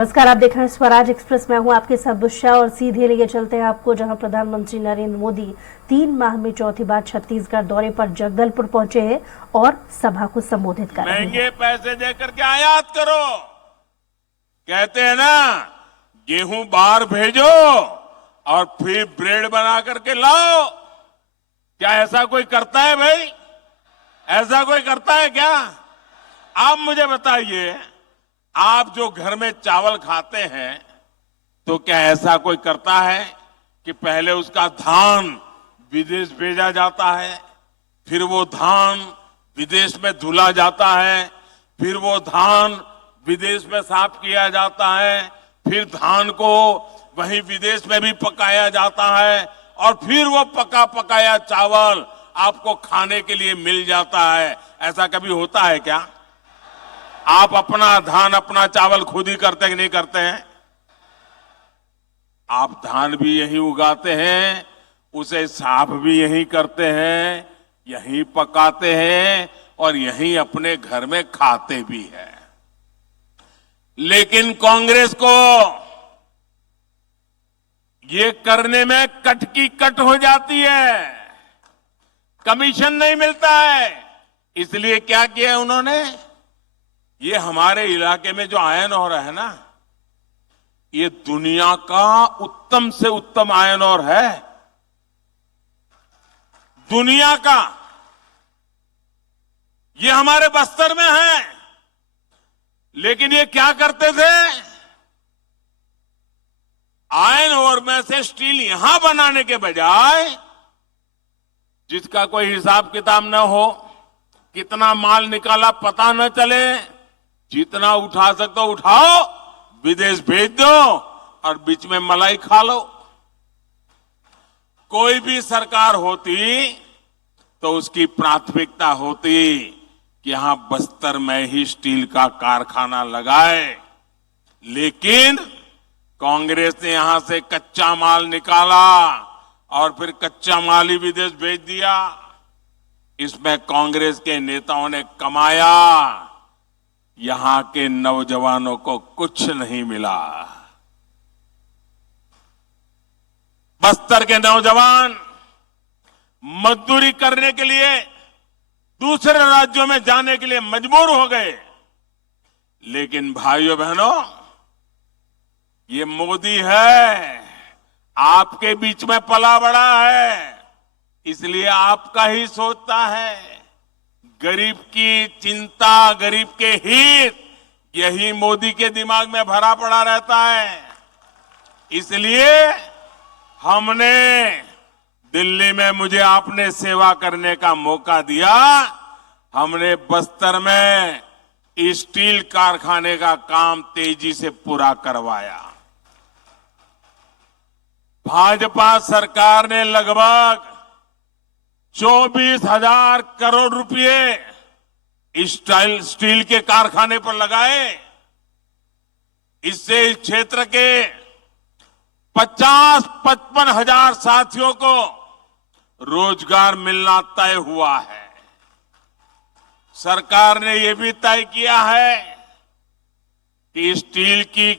नमस्कार, आप देख रहे हैं स्वराज एक्सप्रेस। मैं हूं आपके साथ बुशा और सीधे लिए चलते हैं आपको जहां प्रधानमंत्री नरेंद्र मोदी 3 माह में चौथी बार छत्तीसगढ़ दौरे पर जगदलपुर पहुंचे हैं और सभा को संबोधित कर रहे हैं। महंगे पैसे देकर के आयात करो, कहते हैं ना, गेहूं बाहर भेजो और फिर ब्रेड बना करके लाओ। क्या ऐसा कोई करता है भाई? ऐसा कोई करता है क्या? आप मुझे बताइए, आप जो घर में चावल खाते हैं तो क्या ऐसा कोई करता है कि पहले उसका धान विदेश भेजा जाता है, फिर वो धान विदेश में धुला जाता है, फिर वो धान विदेश में साफ किया जाता है, फिर धान को वहीं विदेश में भी पकाया जाता है और फिर वो पका पकाया चावल आपको खाने के लिए मिल जाता है। ऐसा कभी होता है क्या? आप अपना धान अपना चावल खुद ही करते कि नहीं करते हैं? आप धान भी यहीं उगाते हैं, उसे साफ भी यहीं करते हैं, यहीं पकाते हैं और यहीं अपने घर में खाते भी हैं। लेकिन कांग्रेस को ये करने में कट की कट हो जाती है, कमीशन नहीं मिलता है। इसलिए क्या किया उन्होंने? ये हमारे इलाके में जो आयन और है ना, ये दुनिया का उत्तम से उत्तम आयन और है, दुनिया का। ये हमारे बस्तर में है। लेकिन ये क्या करते थे? आयन और में से स्टील यहां बनाने के बजाय, जिसका कोई हिसाब किताब न हो, कितना माल निकाला पता न चले, जितना उठा सकते हो उठाओ, विदेश भेज दो और बीच में मलाई खा लो। कोई भी सरकार होती तो उसकी प्राथमिकता होती कि यहां बस्तर में ही स्टील का कारखाना लगाए। लेकिन कांग्रेस ने यहां से कच्चा माल निकाला और फिर कच्चा माल ही विदेश भेज दिया। इसमें कांग्रेस के नेताओं ने कमाया, यहां के नौजवानों को कुछ नहीं मिला। बस्तर के नौजवान मजदूरी करने के लिए दूसरे राज्यों में जाने के लिए मजबूर हो गए। लेकिन भाइयों बहनों, ये मोदी है, आपके बीच में पला बड़ा है, इसलिए आपका ही सोचता है। गरीब की चिंता, गरीब के हित, यही मोदी के दिमाग में भरा पड़ा रहता है। इसलिए हमने दिल्ली में, मुझे आपने सेवा करने का मौका दिया, हमने बस्तर में स्टील कारखाने का काम तेजी से पूरा करवाया। भाजपा सरकार ने लगभग 24,000 करोड़ रुपए स्टील के कारखाने पर लगाए। इससे इस क्षेत्र के 50-55 हजार साथियों को रोजगार मिलना तय हुआ है। सरकार ने यह भी तय किया है कि स्टील की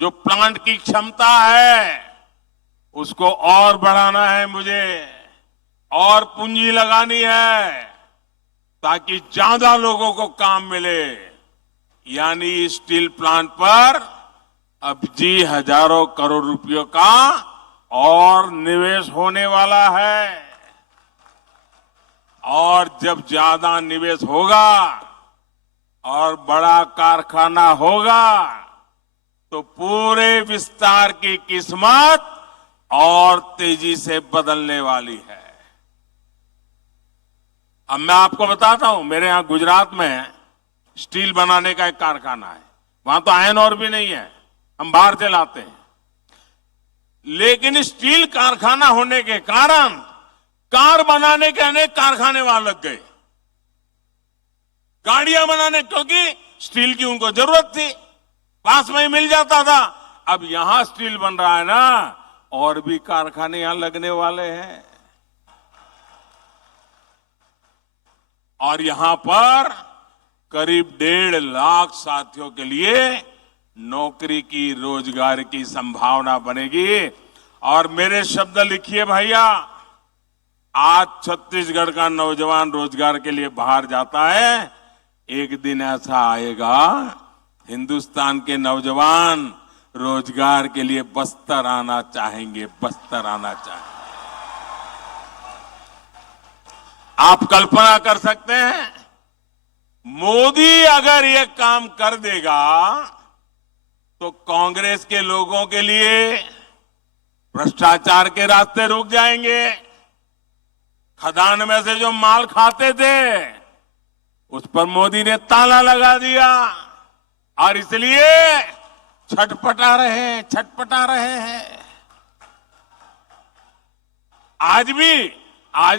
जो प्लांट की क्षमता है उसको और बढ़ाना है, मुझे और पूंजी लगानी है ताकि ज्यादा लोगों को काम मिले। यानी स्टील प्लांट पर अब जी हजारों करोड़ रुपयों का और निवेश होने वाला है। और जब ज्यादा निवेश होगा और बड़ा कारखाना होगा तो पूरे विस्तार की किस्मत और तेजी से बदलने वाली है। अब मैं आपको बताता हूं, मेरे यहां गुजरात में स्टील बनाने का एक कारखाना है। वहां तो आयन और भी नहीं है, हम बाहर से लाते हैं। लेकिन स्टील कारखाना होने के कारण कार बनाने के अनेक कारखाने वहां लग गए, गाड़ियां बनाने, क्योंकि स्टील की उनको जरूरत थी, पास में ही मिल जाता था। अब यहां स्टील बन रहा है ना, और भी कारखाने यहां लगने वाले हैं। और यहां पर करीब 1.5 लाख साथियों के लिए नौकरी की, रोजगार की संभावना बनेगी। और मेरे शब्द लिखिए भैया, आज छत्तीसगढ़ का नौजवान रोजगार के लिए बाहर जाता है, एक दिन ऐसा आएगा हिंदुस्तान के नौजवान रोजगार के लिए बस्तर आना चाहेंगे, बस्तर आना चाहेंगे। आप कल्पना कर सकते हैं, मोदी अगर ये काम कर देगा तो कांग्रेस के लोगों के लिए भ्रष्टाचार के रास्ते रुक जाएंगे। खदान में से जो माल खाते थे उस पर मोदी ने ताला लगा दिया और इसलिए छटपटा रहे हैं। आज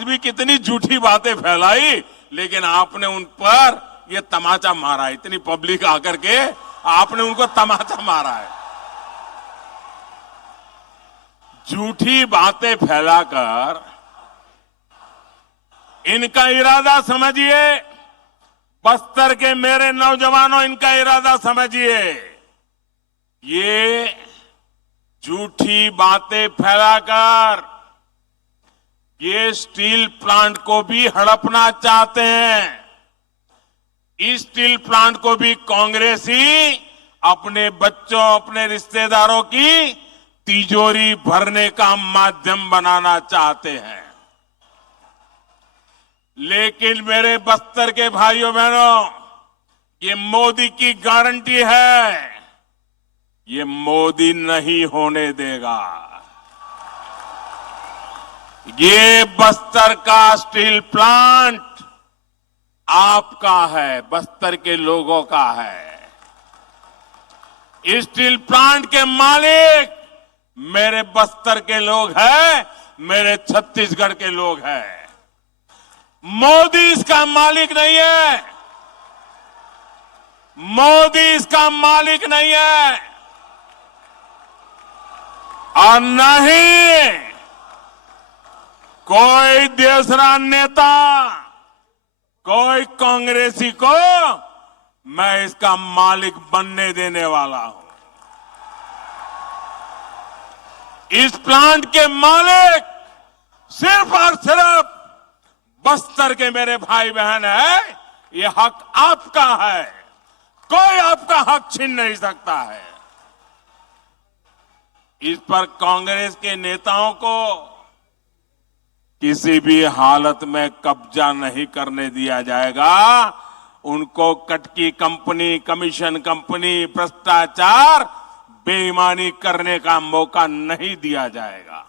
भी कितनी झूठी बातें फैलाई, लेकिन आपने उन पर ये तमाचा मारा। इतनी पब्लिक आकर के आपने उनको तमाचा मारा है। झूठी बातें फैलाकर इनका इरादा समझिए। बस्तर के मेरे नौजवानों, इनका इरादा समझिए। ये झूठी बातें फैलाकर ये स्टील प्लांट को भी हड़पना चाहते हैं। इस स्टील प्लांट को भी कांग्रेस ही अपने बच्चों, अपने रिश्तेदारों की तिजोरी भरने का माध्यम बनाना चाहते हैं। लेकिन मेरे बस्तर के भाइयों बहनों, ये मोदी की गारंटी है, ये मोदी नहीं होने देगा। ये बस्तर का स्टील प्लांट आपका है, बस्तर के लोगों का है। इस स्टील प्लांट के मालिक मेरे बस्तर के लोग हैं, मेरे छत्तीसगढ़ के लोग हैं। मोदी इसका मालिक नहीं है, मोदी इसका मालिक नहीं है, और नहीं कोई दूसरा नेता, कोई कांग्रेसी को मैं इसका मालिक बनने देने वाला हूं। इस प्लांट के मालिक सिर्फ और सिर्फ बस्तर के मेरे भाई बहन है। ये हक आपका है, कोई आपका हक छीन नहीं सकता है। इस पर कांग्रेस के नेताओं को किसी भी हालत में कब्जा नहीं करने दिया जाएगा। उनको कटकी कंपनी, कमीशन कंपनी, भ्रष्टाचार, बेईमानी करने का मौका नहीं दिया जाएगा।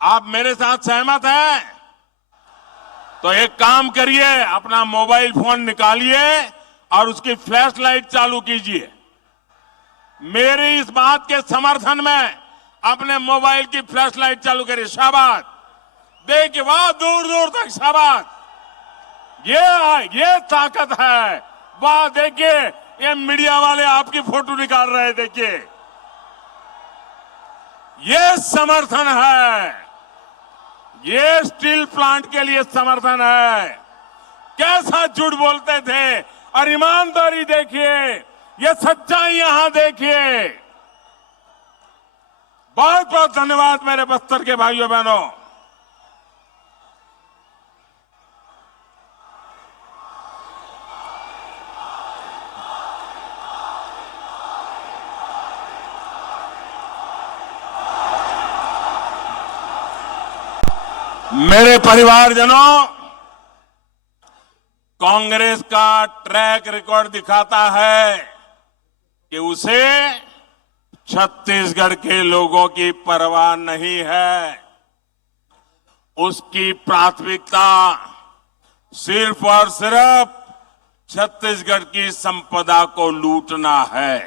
आप मेरे साथ सहमत हैं? तो एक काम करिए, अपना मोबाइल फोन निकालिए और उसकी फ्लैश लाइट चालू कीजिए। मेरी इस बात के समर्थन में अपने मोबाइल की फ्लैश लाइट चालू करिए। शाबाश, देखिए, वाह, दूर दूर तक शाबाश। ये ताकत है। वाह, देखिए, ये मीडिया वाले आपकी फोटो निकाल रहे हैं। देखिए, ये समर्थन है, ये स्टील प्लांट के लिए समर्थन है। कैसा झूठ बोलते थे, और ईमानदारी देखिए, ये सच्चाई यहां देखिए। बहुत बहुत धन्यवाद मेरे बस्तर के भाइयों बहनों। मेरे परिवारजनों, कांग्रेस का ट्रैक रिकॉर्ड दिखाता है कि उसे छत्तीसगढ़ के लोगों की परवाह नहीं है। उसकी प्राथमिकता सिर्फ और सिर्फ छत्तीसगढ़ की संपदा को लूटना है।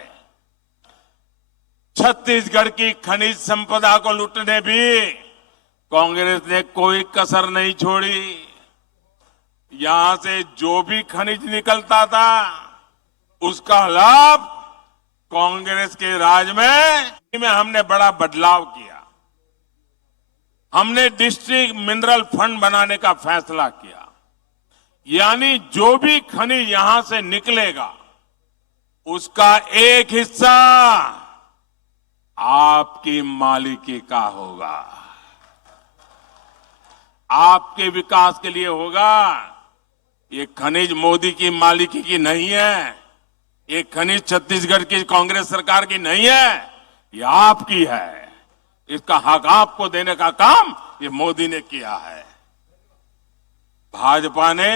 छत्तीसगढ़ की खनिज संपदा को लूटने भी कांग्रेस ने कोई कसर नहीं छोड़ी। यहां से जो भी खनिज निकलता था उसका लाभ कांग्रेस के राज में हमने बड़ा बदलाव किया। हमने डिस्ट्रिक्ट मिनरल फंड बनाने का फैसला किया। यानी जो भी खनिज यहां से निकलेगा उसका एक हिस्सा आपकी मालिकी का होगा, आपके विकास के लिए होगा। ये खनिज मोदी की मालिकी की नहीं है, ये खनिज छत्तीसगढ़ की कांग्रेस सरकार की नहीं है, ये आपकी है। इसका हक आपको देने का काम ये मोदी ने किया है। भाजपा ने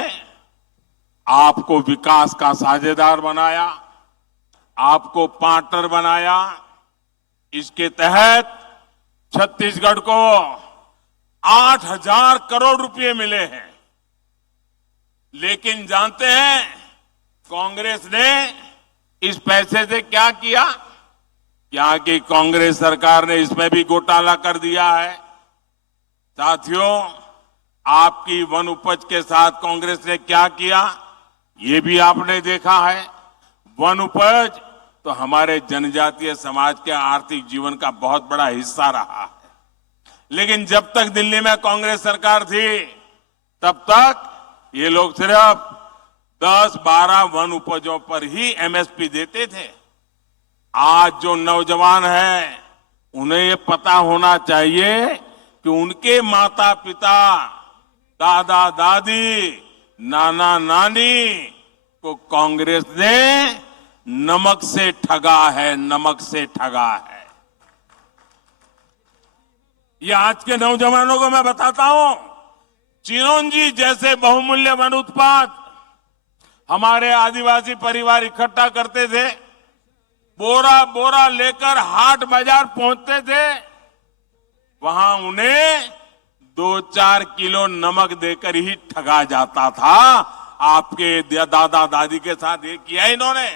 आपको विकास का साझेदार बनाया, आपको पार्टनर बनाया। इसके तहत छत्तीसगढ़ को 8,000 करोड़ रुपए मिले हैं। लेकिन जानते हैं कांग्रेस ने इस पैसे से क्या किया? क्या कि कांग्रेस सरकार ने इसमें भी घोटाला कर दिया है। साथियों, आपकी वन उपज के साथ कांग्रेस ने क्या किया ये भी आपने देखा है। वन उपज तो हमारे जनजातीय समाज के आर्थिक जीवन का बहुत बड़ा हिस्सा रहा है। लेकिन जब तक दिल्ली में कांग्रेस सरकार थी तब तक ये लोग सिर्फ 10-12 वन उपजों पर ही एमएसपी देते थे। आज जो नौजवान हैं उन्हें ये पता होना चाहिए कि उनके माता पिता, दादा दादी, नाना नानी को कांग्रेस ने नमक से ठगा है, नमक से ठगा है। ये आज के नौजवानों को मैं बताता हूं, चिरौंजी जैसे बहुमूल्य वन उत्पाद हमारे आदिवासी परिवार इकट्ठा करते थे, बोरा बोरा लेकर हाट बाजार पहुंचते थे। वहां उन्हें 2-4 किलो नमक देकर ही ठगा जाता था। आपके दादा दादी के साथ ये किया इन्होंने।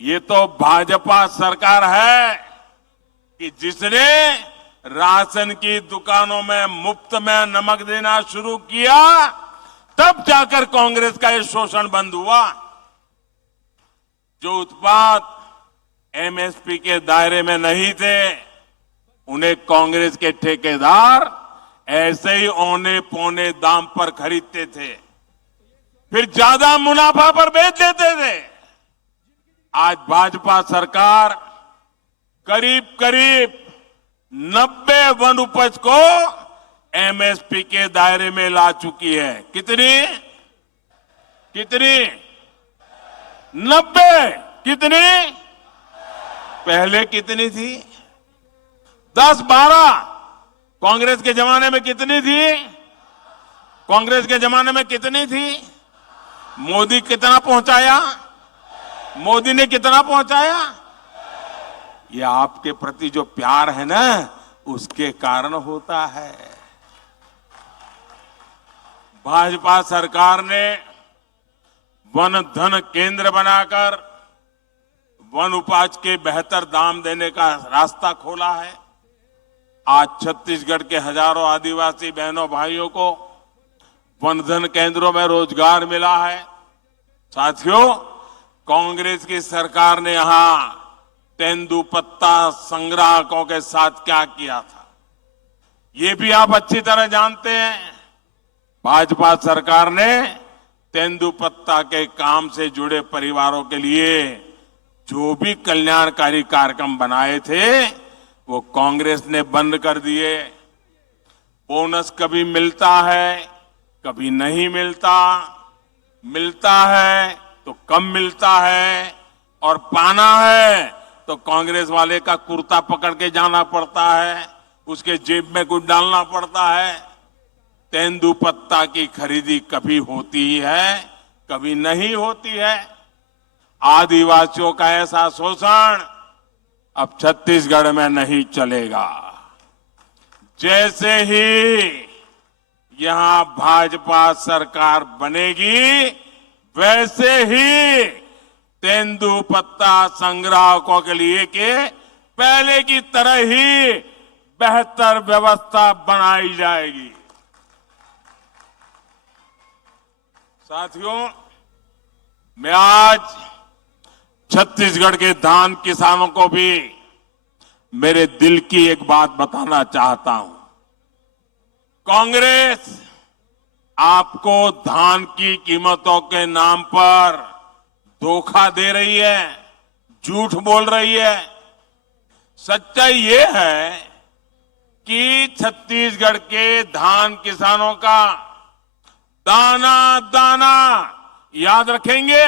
ये तो भाजपा सरकार है कि जिसने राशन की दुकानों में मुफ्त में नमक देना शुरू किया, तब जाकर कांग्रेस का ये शोषण बंद हुआ। जो उत्पाद एमएसपी के दायरे में नहीं थे उन्हें कांग्रेस के ठेकेदार ऐसे ही औने पौने दाम पर खरीदते थे, फिर ज्यादा मुनाफा पर बेच देते थे। आज भाजपा सरकार करीब करीब 90 वन उपज को एमएसपी के दायरे में ला चुकी है। कितनी 90। कितनी? पहले कितनी थी? 10-12। कांग्रेस के जमाने में कितनी थी? कांग्रेस के जमाने में कितनी थी? मोदी कितना पहुंचाया? मोदी ने कितना पहुंचाया? ये आपके प्रति जो प्यार है ना, उसके कारण होता है। भाजपा सरकार ने वन धन केंद्र बनाकर वन उपज के बेहतर दाम देने का रास्ता खोला है। आज छत्तीसगढ़ के हजारों आदिवासी बहनों भाइयों को वन धन केंद्रों में रोजगार मिला है। साथियों, कांग्रेस की सरकार ने यहां तेंदुपत्ता संग्राहकों के साथ क्या किया था ये भी आप अच्छी तरह जानते हैं। भाजपा सरकार ने तेंदुपत्ता के काम से जुड़े परिवारों के लिए जो भी कल्याणकारी कार्यक्रम बनाए थे वो कांग्रेस ने बंद कर दिए। बोनस कभी मिलता है, कभी नहीं मिलता, मिलता है तो कम मिलता है, और पाना है तो कांग्रेस वाले का कुर्ता पकड़ के जाना पड़ता है, उसके जेब में कुछ डालना पड़ता है। तेंदुपत्ता की खरीदी कभी होती है, कभी नहीं होती है। आदिवासियों का ऐसा शोषण अब छत्तीसगढ़ में नहीं चलेगा। जैसे ही यहां भाजपा सरकार बनेगी, वैसे ही तेंदुपत्ता संग्राहकों के लिए के पहले की तरह ही बेहतर व्यवस्था बनाई जाएगी। साथियों, मैं आज छत्तीसगढ़ के धान किसानों को भी मेरे दिल की एक बात बताना चाहता हूं। कांग्रेस आपको धान की कीमतों के नाम पर धोखा दे रही है, झूठ बोल रही है। सच्चाई ये है कि छत्तीसगढ़ के धान किसानों का दाना दाना याद रखेंगे।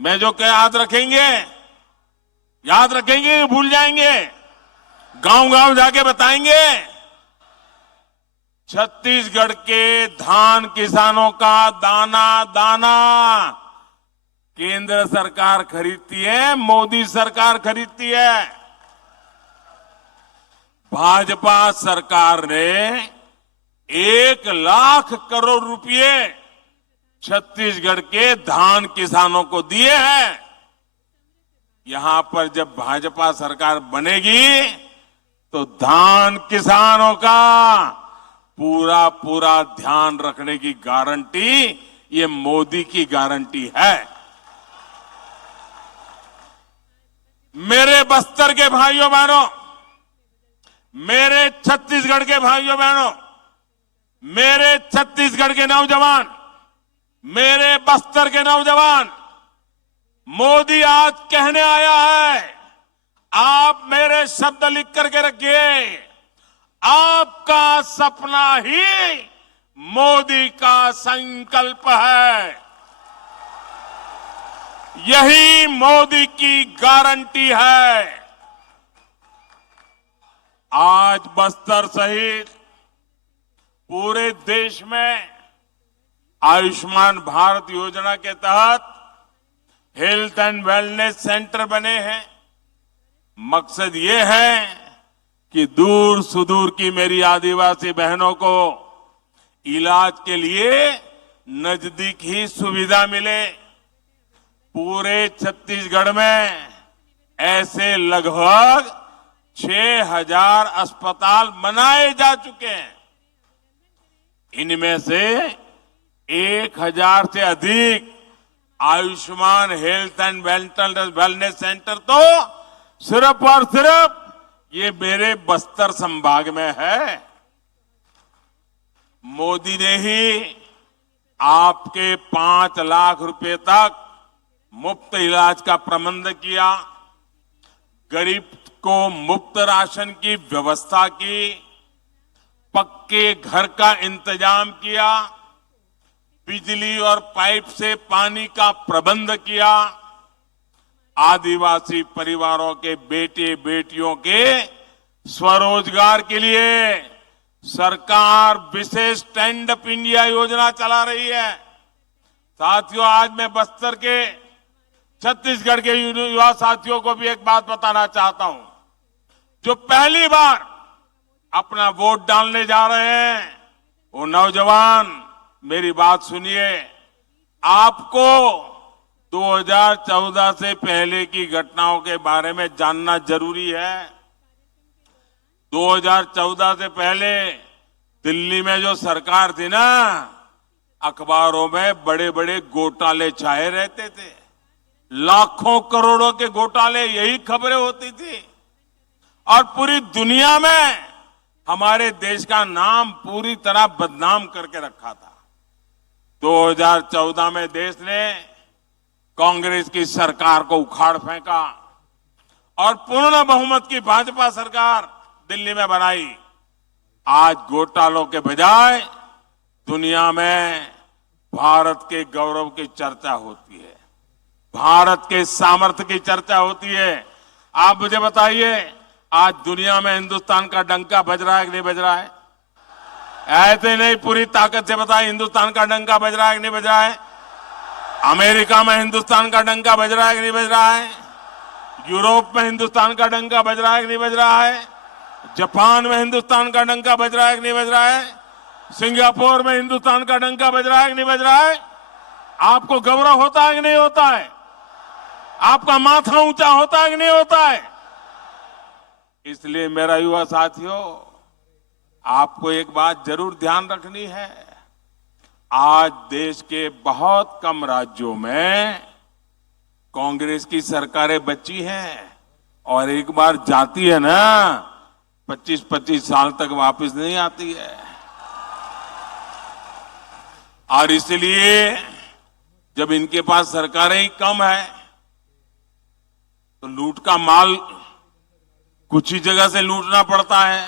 मैं जो कह याद रखेंगे कि भूल जाएंगे, गांव गांव जाके बताएंगे। छत्तीसगढ़ के धान किसानों का दाना दाना केंद्र सरकार खरीदती है, मोदी सरकार खरीदती है। भाजपा सरकार ने 1,00,000 करोड़ रुपए छत्तीसगढ़ के धान किसानों को दिए हैं। यहां पर जब भाजपा सरकार बनेगी तो धान किसानों का पूरा पूरा ध्यान रखने की गारंटी ये मोदी की गारंटी है। मेरे बस्तर के भाइयों बहनों, मेरे छत्तीसगढ़ के भाइयों बहनों, मेरे छत्तीसगढ़ के नौजवान, मेरे बस्तर के नौजवान, मोदी आज कहने आया है, आप मेरे शब्द लिख करके रखिए, आपका सपना ही मोदी का संकल्प है। यही मोदी की गारंटी है। आज बस्तर सहित पूरे देश में आयुष्मान भारत योजना के तहत हेल्थ एंड वेलनेस सेंटर बने हैं। मकसद ये है कि दूर सुदूर की मेरी आदिवासी बहनों को इलाज के लिए नजदीक ही सुविधा मिले। पूरे छत्तीसगढ़ में ऐसे लगभग 6,000 अस्पताल बनाए जा चुके हैं। इनमें से 1,000 से अधिक Ayushman health and wellness centre तो सिर्फ और सिर्फ ये मेरे बस्तर संभाग में है। मोदी ने ही आपके 5 लाख रुपए तक मुफ्त इलाज का प्रबंध किया, गरीब को मुफ्त राशन की व्यवस्था की, पक्के घर का इंतजाम किया, बिजली और पाइप से पानी का प्रबंध किया, आदिवासी परिवारों के बेटे बेटियों के स्वरोजगार के लिए सरकार विशेष स्टैंड अप इंडिया योजना चला रही है। साथियों, आज मैं बस्तर के छत्तीसगढ़ के युवा साथियों को भी एक बात बताना चाहता हूं। जो पहली बार अपना वोट डालने जा रहे हैं, वो नौजवान मेरी बात सुनिए। आपको 2014 से पहले की घटनाओं के बारे में जानना जरूरी है। 2014 से पहले दिल्ली में जो सरकार थी ना, अखबारों में बड़े बड़े घोटाले छाए रहते थे। लाखों करोड़ों के घोटाले, यही खबरें होती थी और पूरी दुनिया में हमारे देश का नाम पूरी तरह बदनाम करके रखा था। 2014 में देश ने कांग्रेस की सरकार को उखाड़ फेंका और पूर्ण बहुमत की भाजपा सरकार दिल्ली में बनाई। आज घोटालों के बजाय दुनिया में भारत के गौरव की चर्चा होती है, भारत के सामर्थ्य की चर्चा होती है। आप मुझे बताइए, आज दुनिया में हिंदुस्तान का डंका बज रहा है कि नहीं बज रहा है? ऐसे नहीं, पूरी ताकत से बताइए, हिंदुस्तान का डंका बज रहा है कि नहीं बज रहा है? अमेरिका में हिंदुस्तान का डंका बज रहा है कि नहीं बज रहा है? यूरोप में हिंदुस्तान का डंका बज रहा है कि नहीं बज रहा है? जापान में हिंदुस्तान का डंका बज रहा है कि नहीं बज रहा है? सिंगापुर में हिंदुस्तान का डंका बज रहा है कि नहीं बज रहा है? आपको गौरव होता है कि नहीं होता है? आपका माथा ऊंचा होता है कि नहीं होता है? इसलिए मेरा युवा साथियों, आपको एक बात जरूर ध्यान रखनी है। आज देश के बहुत कम राज्यों में कांग्रेस की सरकारें बची हैं और एक बार जाती है ना, 25-25 साल तक वापस नहीं आती है। और इसलिए जब इनके पास सरकारें ही कम है तो लूट का माल कुछ ही जगह से लूटना पड़ता है।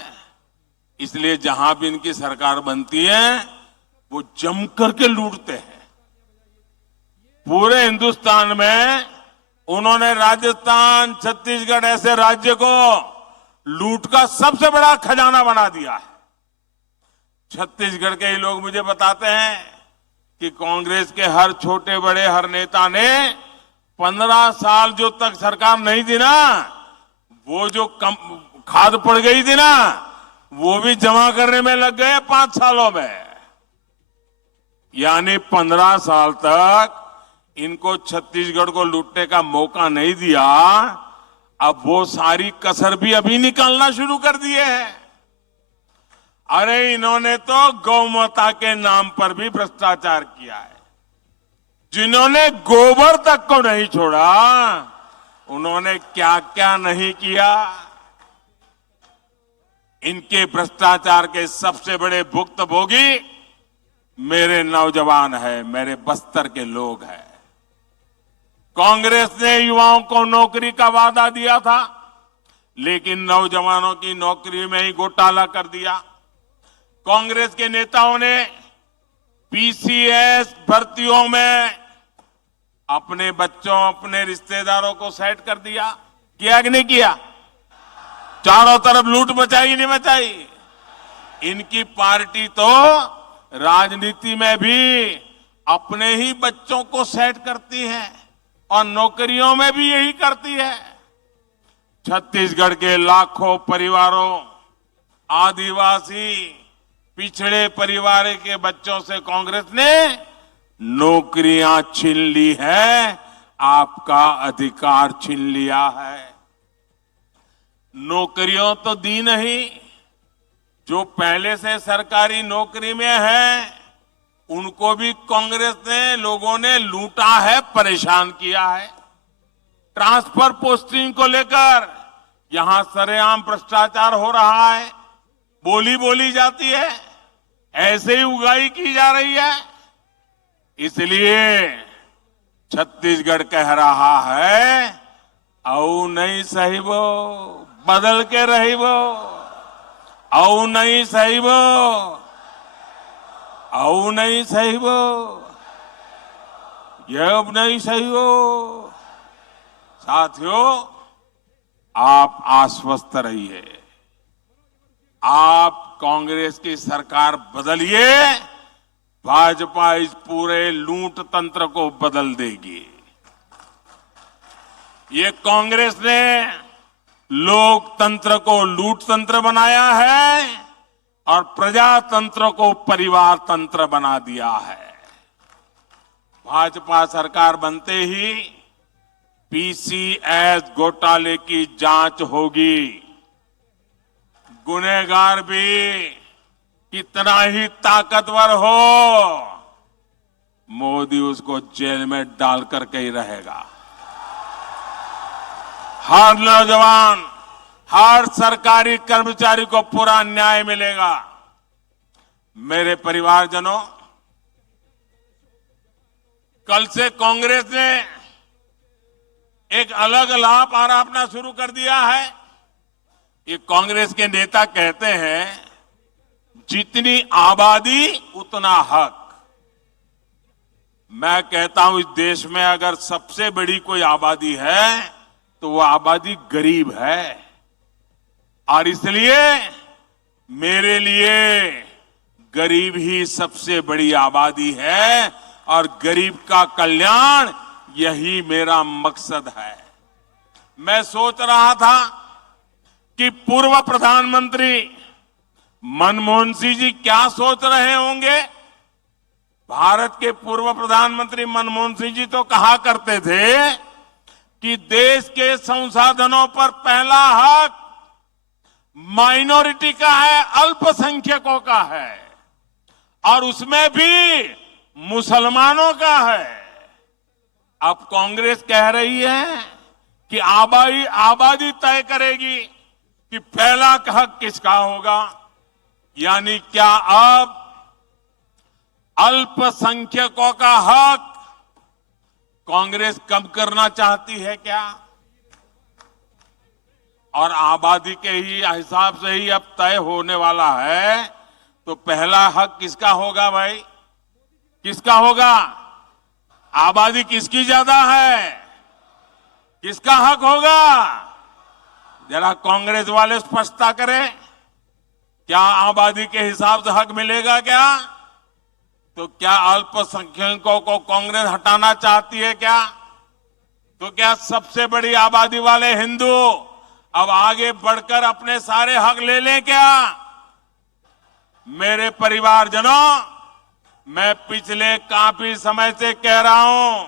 इसलिए जहां भी इनकी सरकार बनती है वो जम करके लूटते हैं। पूरे हिंदुस्तान में उन्होंने राजस्थान, छत्तीसगढ़ ऐसे राज्य को लूट का सबसे बड़ा खजाना बना दिया है। छत्तीसगढ़ के ही लोग मुझे बताते हैं कि कांग्रेस के हर छोटे बड़े हर नेता ने 15 साल जो तक सरकार नहीं दी ना, वो जो कम खाद पड़ गई थी ना, वो भी जमा करने में लग गए 5 सालों में। यानी 15 साल तक इनको छत्तीसगढ़ को लूटने का मौका नहीं दिया। अब वो सारी कसर भी अभी निकालना शुरू कर दिए हैं। अरे इन्होंने तो गौमाता के नाम पर भी भ्रष्टाचार किया है। जिन्होंने गोबर तक को नहीं छोड़ा, उन्होंने क्या क्या नहीं किया। इनके भ्रष्टाचार के सबसे बड़े भुक्तभोगी मेरे नौजवान हैं, मेरे बस्तर के लोग हैं। कांग्रेस ने युवाओं को नौकरी का वादा दिया था, लेकिन नौजवानों की नौकरी में ही घोटाला कर दिया। कांग्रेस के नेताओं ने पीसीएस भर्तियों में अपने बच्चों, अपने रिश्तेदारों को सेट कर दिया। किया कि नहीं किया? चारों तरफ लूट मचाई नहीं मचाई? इनकी पार्टी तो राजनीति में भी अपने ही बच्चों को सेट करती है और नौकरियों में भी यही करती है। छत्तीसगढ़ के लाखों परिवारों, आदिवासी, पिछड़े परिवार के बच्चों से कांग्रेस ने नौकरियां छीन ली है, आपका अधिकार छीन लिया है। नौकरियों तो दी नहीं, जो पहले से सरकारी नौकरी में है उनको भी कांग्रेस ने, लोगों ने लूटा है, परेशान किया है। ट्रांसफर पोस्टिंग को लेकर यहां सरेआम भ्रष्टाचार हो रहा है, बोली बोली जाती है, ऐसे ही उगाई की जा रही है। इसलिए छत्तीसगढ़ कह रहा है, औ नहीं सही वो बदल के रही वो, औ नहीं सही वो, औ नहीं सही वो, ये अब नहीं सही वो। साथियों, आप आश्वस्त रहिए, आप कांग्रेस की सरकार बदलिए, भाजपा इस पूरे लूट तंत्र को बदल देगी। ये कांग्रेस ने लोकतंत्र को लूट तंत्र बनाया है और प्रजातंत्र को परिवार तंत्र बना दिया है। भाजपा सरकार बनते ही पीसीएस घोटाले की जांच होगी। गुनहगार भी कितना ही ताकतवर हो, मोदी उसको जेल में डाल करके ही रहेगा। हर नौजवान, हर सरकारी कर्मचारी को पूरा न्याय मिलेगा। मेरे परिवारजनों, कल से कांग्रेस ने एक अलग लाभ आरोपना शुरू कर दिया है। ये कांग्रेस के नेता कहते हैं, जितनी आबादी उतना हक। मैं कहता हूं, इस देश में अगर सबसे बड़ी कोई आबादी है तो वो आबादी गरीब है, और इसलिए मेरे लिए गरीब ही सबसे बड़ी आबादी है और गरीब का कल्याण यही मेरा मकसद है। मैं सोच रहा था कि पूर्व प्रधानमंत्री मनमोहन सिंह जी क्या सोच रहे होंगे। भारत के पूर्व प्रधानमंत्री मनमोहन सिंह जी तो कहा करते थे कि देश के संसाधनों पर पहला हक माइनॉरिटी का है, अल्पसंख्यकों का है, और उसमें भी मुसलमानों का है। अब कांग्रेस कह रही है कि आबादी तय करेगी कि पहला हक किसका होगा। यानी क्या अब अल्पसंख्यकों का हक कांग्रेस कम करना चाहती है क्या? और आबादी के ही हिसाब से ही अब तय होने वाला है, तो पहला हक किसका होगा भाई? किसका होगा? आबादी किसकी ज्यादा है? किसका हक होगा? जरा कांग्रेस वाले स्पष्टता करें, क्या आबादी के हिसाब से हक मिलेगा क्या? तो क्या अल्पसंख्यकों को कांग्रेस हटाना चाहती है क्या? तो क्या सबसे बड़ी आबादी वाले हिंदू अब आगे बढ़कर अपने सारे हक ले लें क्या? मेरे परिवारजनों, मैं पिछले काफी समय से कह रहा हूं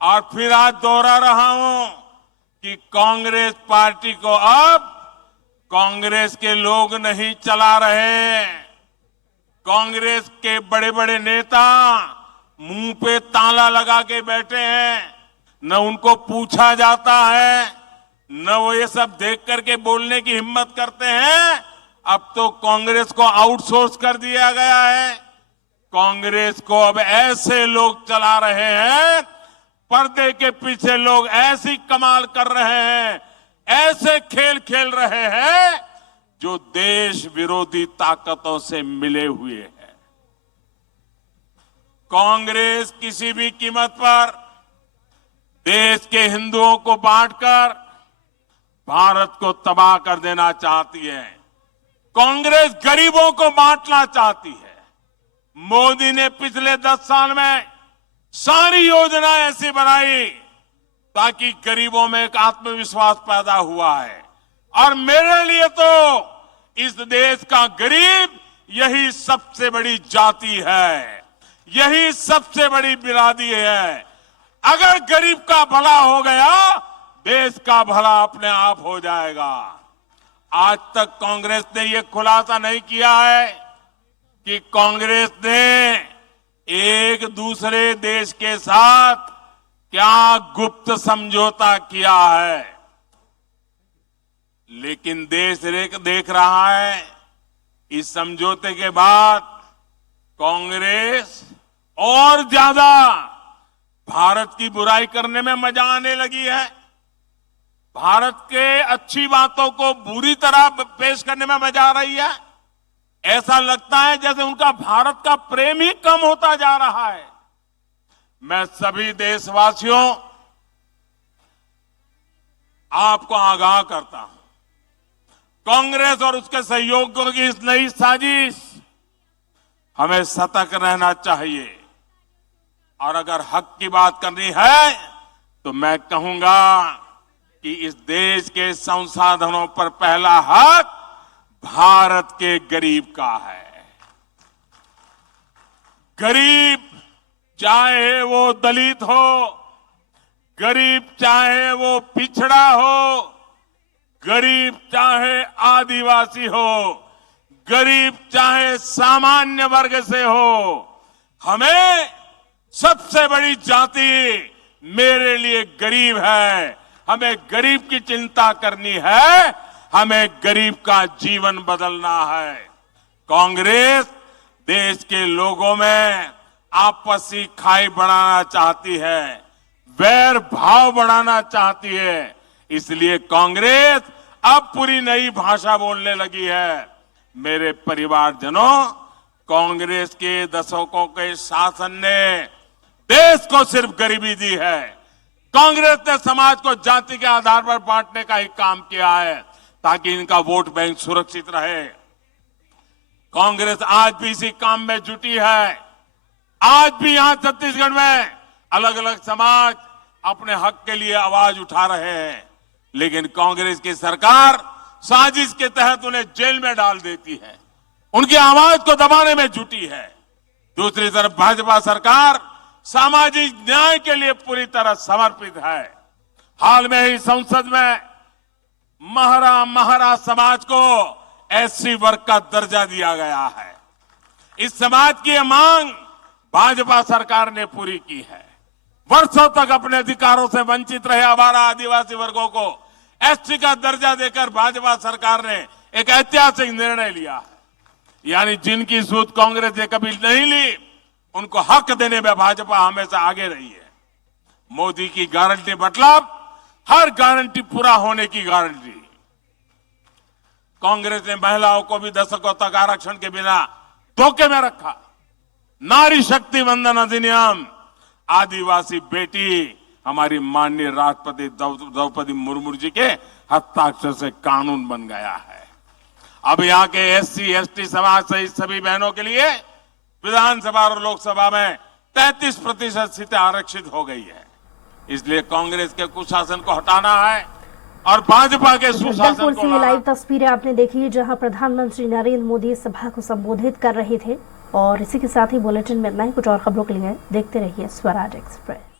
और फिर आज दोहरा रहा हूं कि कांग्रेस पार्टी को अब कांग्रेस के लोग नहीं चला रहे। कांग्रेस के बड़े बड़े नेता मुंह पे ताला लगा के बैठे हैं, न उनको पूछा जाता है, न वो ये सब देख करके बोलने की हिम्मत करते हैं। अब तो कांग्रेस को आउटसोर्स कर दिया गया है। कांग्रेस को अब ऐसे लोग चला रहे हैं, पर्दे के पीछे लोग ऐसी कमाल कर रहे हैं, ऐसे खेल खेल रहे हैं जो देश विरोधी ताकतों से मिले हुए हैं। कांग्रेस किसी भी कीमत पर देश के हिंदुओं को बांटकर भारत को तबाह कर देना चाहती है। कांग्रेस गरीबों को बांटना चाहती है। मोदी ने पिछले 10 साल में सारी योजनाएं ऐसी बनाई ताकि गरीबों में एक आत्मविश्वास पैदा हुआ है। और मेरे लिए तो इस देश का गरीब यही सबसे बड़ी जाति है, यही सबसे बड़ी बिरादरी है। अगर गरीब का भला हो गया, देश का भला अपने आप हो जाएगा। आज तक कांग्रेस ने यह खुलासा नहीं किया है कि कांग्रेस ने एक दूसरे देश के साथ क्या गुप्त समझौता किया है। लेकिन देश देख रहा है, इस समझौते के बाद कांग्रेस और ज्यादा भारत की बुराई करने में मजा आने लगी है। भारत के अच्छी बातों को बुरी तरह पेश करने में मजा आ रही है। ऐसा लगता है जैसे उनका भारत का प्रेम ही कम होता जा रहा है। मैं सभी देशवासियों, आपको आगाह करता हूं, कांग्रेस और उसके सहयोगियों की इस नई साजिश, हमें सतर्क रहना चाहिए। और अगर हक की बात करनी है तो मैं कहूंगा कि इस देश के संसाधनों पर पहला हक भारत के गरीब का है। गरीब चाहे वो दलित हो, गरीब चाहे वो पिछड़ा हो, गरीब चाहे आदिवासी हो, गरीब चाहे सामान्य वर्ग से हो, हमें सबसे बड़ी जाति मेरे लिए गरीब है। हमें गरीब की चिंता करनी है, हमें गरीब का जीवन बदलना है। कांग्रेस देश के लोगों में आपसी खाई बढ़ाना चाहती है, वैर भाव बढ़ाना चाहती है। इसलिए कांग्रेस अब पूरी नई भाषा बोलने लगी है। मेरे परिवारजनों, कांग्रेस के दशकों के शासन ने देश को सिर्फ गरीबी दी है। कांग्रेस ने समाज को जाति के आधार पर बांटने का ही काम किया है ताकि इनका वोट बैंक सुरक्षित रहे। कांग्रेस आज भी इसी काम में जुटी है। आज भी यहां छत्तीसगढ़ में अलग अलग समाज अपने हक के लिए आवाज उठा रहे हैं, लेकिन कांग्रेस की सरकार साजिश के तहत उन्हें जेल में डाल देती है, उनकी आवाज को दबाने में जुटी है। दूसरी तरफ भाजपा सरकार सामाजिक न्याय के लिए पूरी तरह समर्पित है। हाल में ही संसद में महरा समाज को एससी वर्ग का दर्जा दिया गया है। इस समाज की यह मांग भाजपा सरकार ने पूरी की है। वर्षों तक अपने अधिकारों से वंचित रहे आवारा आदिवासी वर्गों को एसटी का दर्जा देकर भाजपा सरकार ने एक ऐतिहासिक निर्णय लिया है। यानी जिनकी सूद कांग्रेस ने कभी नहीं ली, उनको हक देने में भाजपा हमेशा आगे रही है। मोदी की गारंटी मतलब हर गारंटी पूरा होने की गारंटी। कांग्रेस ने महिलाओं को भी दशकों तक आरक्षण के बिना धोखे में रखा। नारी शक्ति वंदन अधिनियम, आदिवासी बेटी हमारी माननीय राष्ट्रपति द्रौपदी मुर्मू जी के हस्ताक्षर से कानून बन गया है। अब यहाँ के SC ST समाज सहित सभी बहनों के लिए विधानसभा और लोकसभा में 33% सीटें आरक्षित हो गई है। इसलिए कांग्रेस के कुशासन को हटाना है और भाजपा के सुशासन जगदलपुर को से ये लाना। लाइव तस्वीरें आपने देखी जहां प्रधानमंत्री नरेंद्र मोदी सभा को संबोधित कर रहे थे। और इसी के साथ ही बुलेटिन में इतना ही। कुछ और खबरों के लिए देखते रहिए स्वराज एक्सप्रेस।